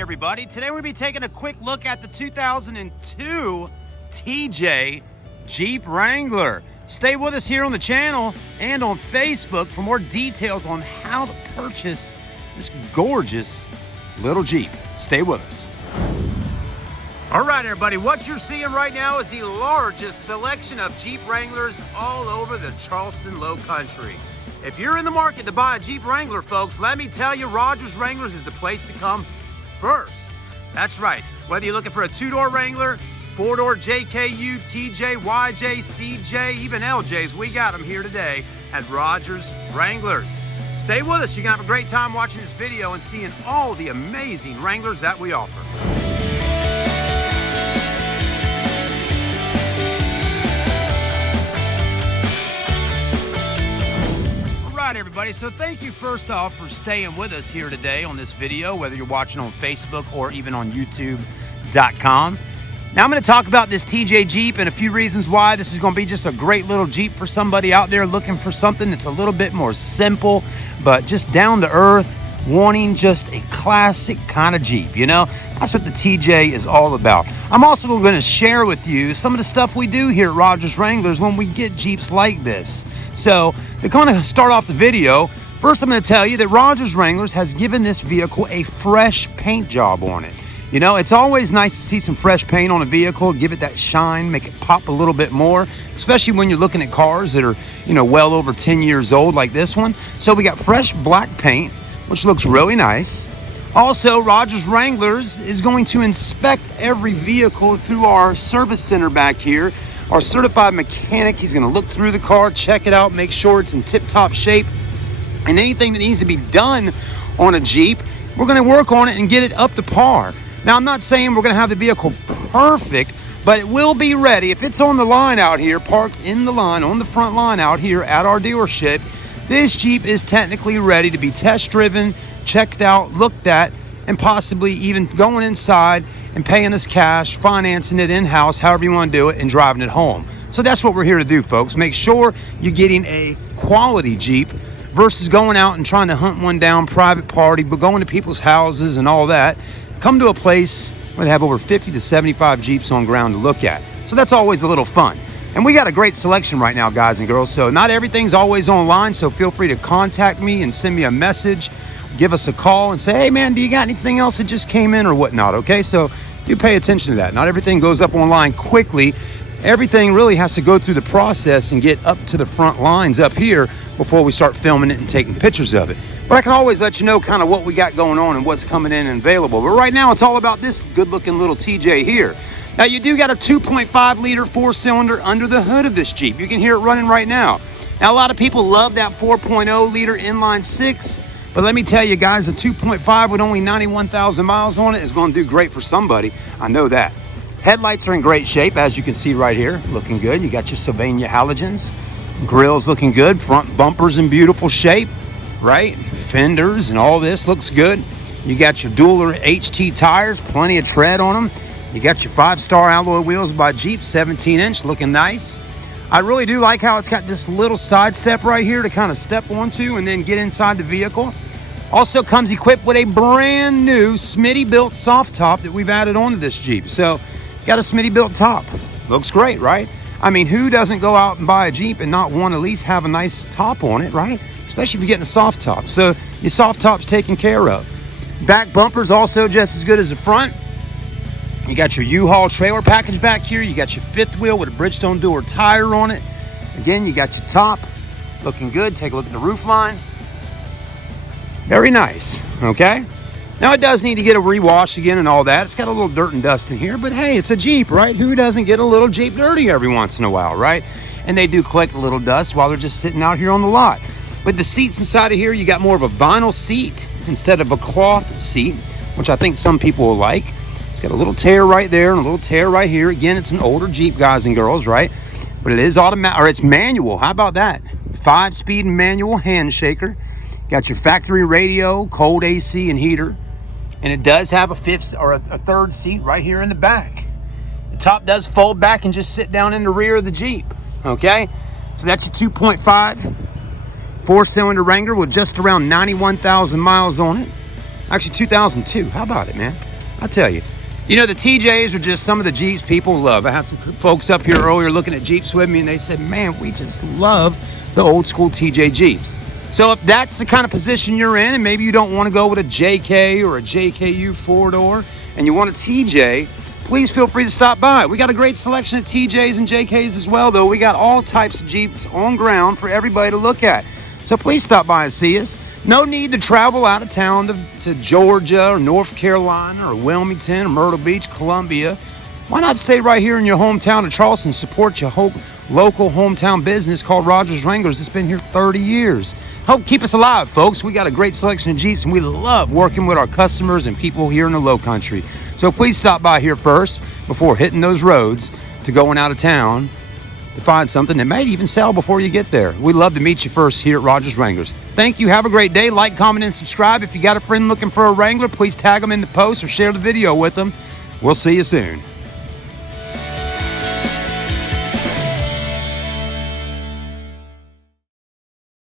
everybody. Today we're going to be taking a quick look at the 2002 TJ Jeep Wrangler. Stay with us here on the channel and on Facebook for more details on how to purchase this gorgeous little Jeep. Stay with us. All right, everybody, what you're seeing right now is the largest selection of Jeep Wranglers all over the Charleston Low Country. If you're in the market to buy a Jeep Wrangler, folks, let me tell you, Rogers Wranglers is the place to come first. That's right. Whether you're looking for a two-door Wrangler, four-door JKU, TJ, YJ, CJ, even LJs, we got them here today at Rogers Wranglers. Stay with us. You're going to have a great time watching this video and seeing all the amazing Wranglers that we offer. Everybody, so thank you first off for staying with us here today on this video, whether you're watching on Facebook or even on YouTube.com. Now I'm going to talk about this TJ Jeep and a few reasons why this is going to be just a great little Jeep for somebody out there looking for something that's a little bit more simple, but just down to earth, wanting just a classic kind of Jeep. You know, that's what the TJ is all about. I'm also going to share with you some of the stuff we do here at Rogers Wranglers when we get Jeeps like this. So to kind of start off the video, first I'm going to tell you that Rogers Wranglers has given this vehicle a fresh paint job on it. You know, it's always nice to see some fresh paint on a vehicle, give it that shine, make it pop a little bit more, especially when you're looking at cars that are, you know, well over 10 years old like this one. So we got fresh black paint, which looks really nice. Also, Rogers Wranglers is going to inspect every vehicle through our service center back here. Our certified mechanic, he's going to look through the car, check it out, make sure it's in tip-top shape. And anything that needs to be done on a Jeep, we're going to work on it and get it up to par. Now, I'm not saying we're going to have the vehicle perfect, but it will be ready. If it's on the line out here, parked in the line, on the front line out here at our dealership, this Jeep is technically ready to be test-driven, checked out, looked at, and possibly even going inside and paying us cash, financing it in-house, however you want to do it, and driving it home. So that's what we're here to do, folks. Make sure you're getting a quality Jeep versus going out and trying to hunt one down, private party, but going to people's houses and all that. Come to a place where they have over 50 to 75 Jeeps on ground to look at. So that's always a little fun. And we got a great selection right now, guys and girls. So not everything's always online, so feel free to contact me and send me a message. Give us a call and say, hey man, do you got anything else that just came in or whatnot? Okay, so do pay attention to that. Not everything goes up online quickly. Everything really has to go through the process and get up to the front lines up here before we start filming it and taking pictures of it. But I can always let you know kind of what we got going on and what's coming in and available. But right now it's all about this good looking little TJ here. Now you do got a 2.5 liter 4-cylinder under the hood of this Jeep. You can hear it running right now. Now a lot of people love that 4.0 liter inline six. But let me tell you guys, a 2.5 with only 91,000 miles on it is going to do great for somebody. I know that. Headlights are in great shape, as you can see right here. Looking good. You got your Sylvania halogens. Grill's looking good. Front bumpers in beautiful shape, right? Fenders and all this looks good. You got your dual HT tires, plenty of tread on them. You got your 5-star alloy wheels by Jeep, 17-inch, looking nice. I really do like how it's got this little side step right here to kind of step onto and then get inside the vehicle. Also comes equipped with a brand new Smittybilt Soft top that we've added onto this Jeep. So got a Smittybilt top. Looks great, right? I mean, who doesn't go out and buy a Jeep and not want to at least have a nice top on it, right? Especially if you're getting a soft top. So your soft top's taken care of. Back bumper's also just as good as the front. You got your U-Haul trailer package back here. You got your fifth wheel with a Bridgestone dual tire on it. Again, you got your top looking good. Take a look at the roof line. Very nice, okay? Now it does need to get a rewash again and all that. It's got a little dirt and dust in here, but hey, it's a Jeep, right? Who doesn't get a little Jeep dirty every once in a while, right? And they do collect a little dust while they're just sitting out here on the lot. But the seats inside of here, you got more of a vinyl seat instead of a cloth seat, which I think some people will like. It's got a little tear right there and a little tear right here. Again, it's an older Jeep, guys and girls, right? But it is automatic, or it's manual. How about that? 5-speed manual hand shaker. Got your factory radio, cold AC and heater. And it does have a fifth or a third seat right here in the back. The top does fold back and just sit down in the rear of the Jeep. Okay? So that's a 2.5 4-cylinder Wrangler with just around 91,000 miles on it. Actually 2002. How about it, man? I tell you, you know, the TJs are just some of the Jeeps people love. I had some folks up here earlier looking at Jeeps with me, and they said, man, we just love the old school TJ Jeeps. So if that's the kind of position you're in, and maybe you don't want to go with a JK or a JKU 4-door, and you want a TJ, please feel free to stop by. We got a great selection of TJs and JKs as well, though. We got all types of Jeeps on ground for everybody to look at. So please stop by and see us. No need to travel out of town to Georgia or North Carolina or Wilmington or Myrtle Beach, Columbia. Why not stay right here in your hometown of Charleston, support your local hometown business called Rogers Wranglers. It's been here 30 years. Help keep us alive, folks. We got a great selection of Jeeps, and we love working with our customers and people here in the Low Country. So please stop by here first before hitting those roads to going out of town to find something that may even sell before you get there. We'd love to meet you first here at Rogers Wranglers. Thank you. Have a great day. Like, comment, and subscribe. If you got a friend looking for a Wrangler, please tag them in the post or share the video with them. We'll see you soon.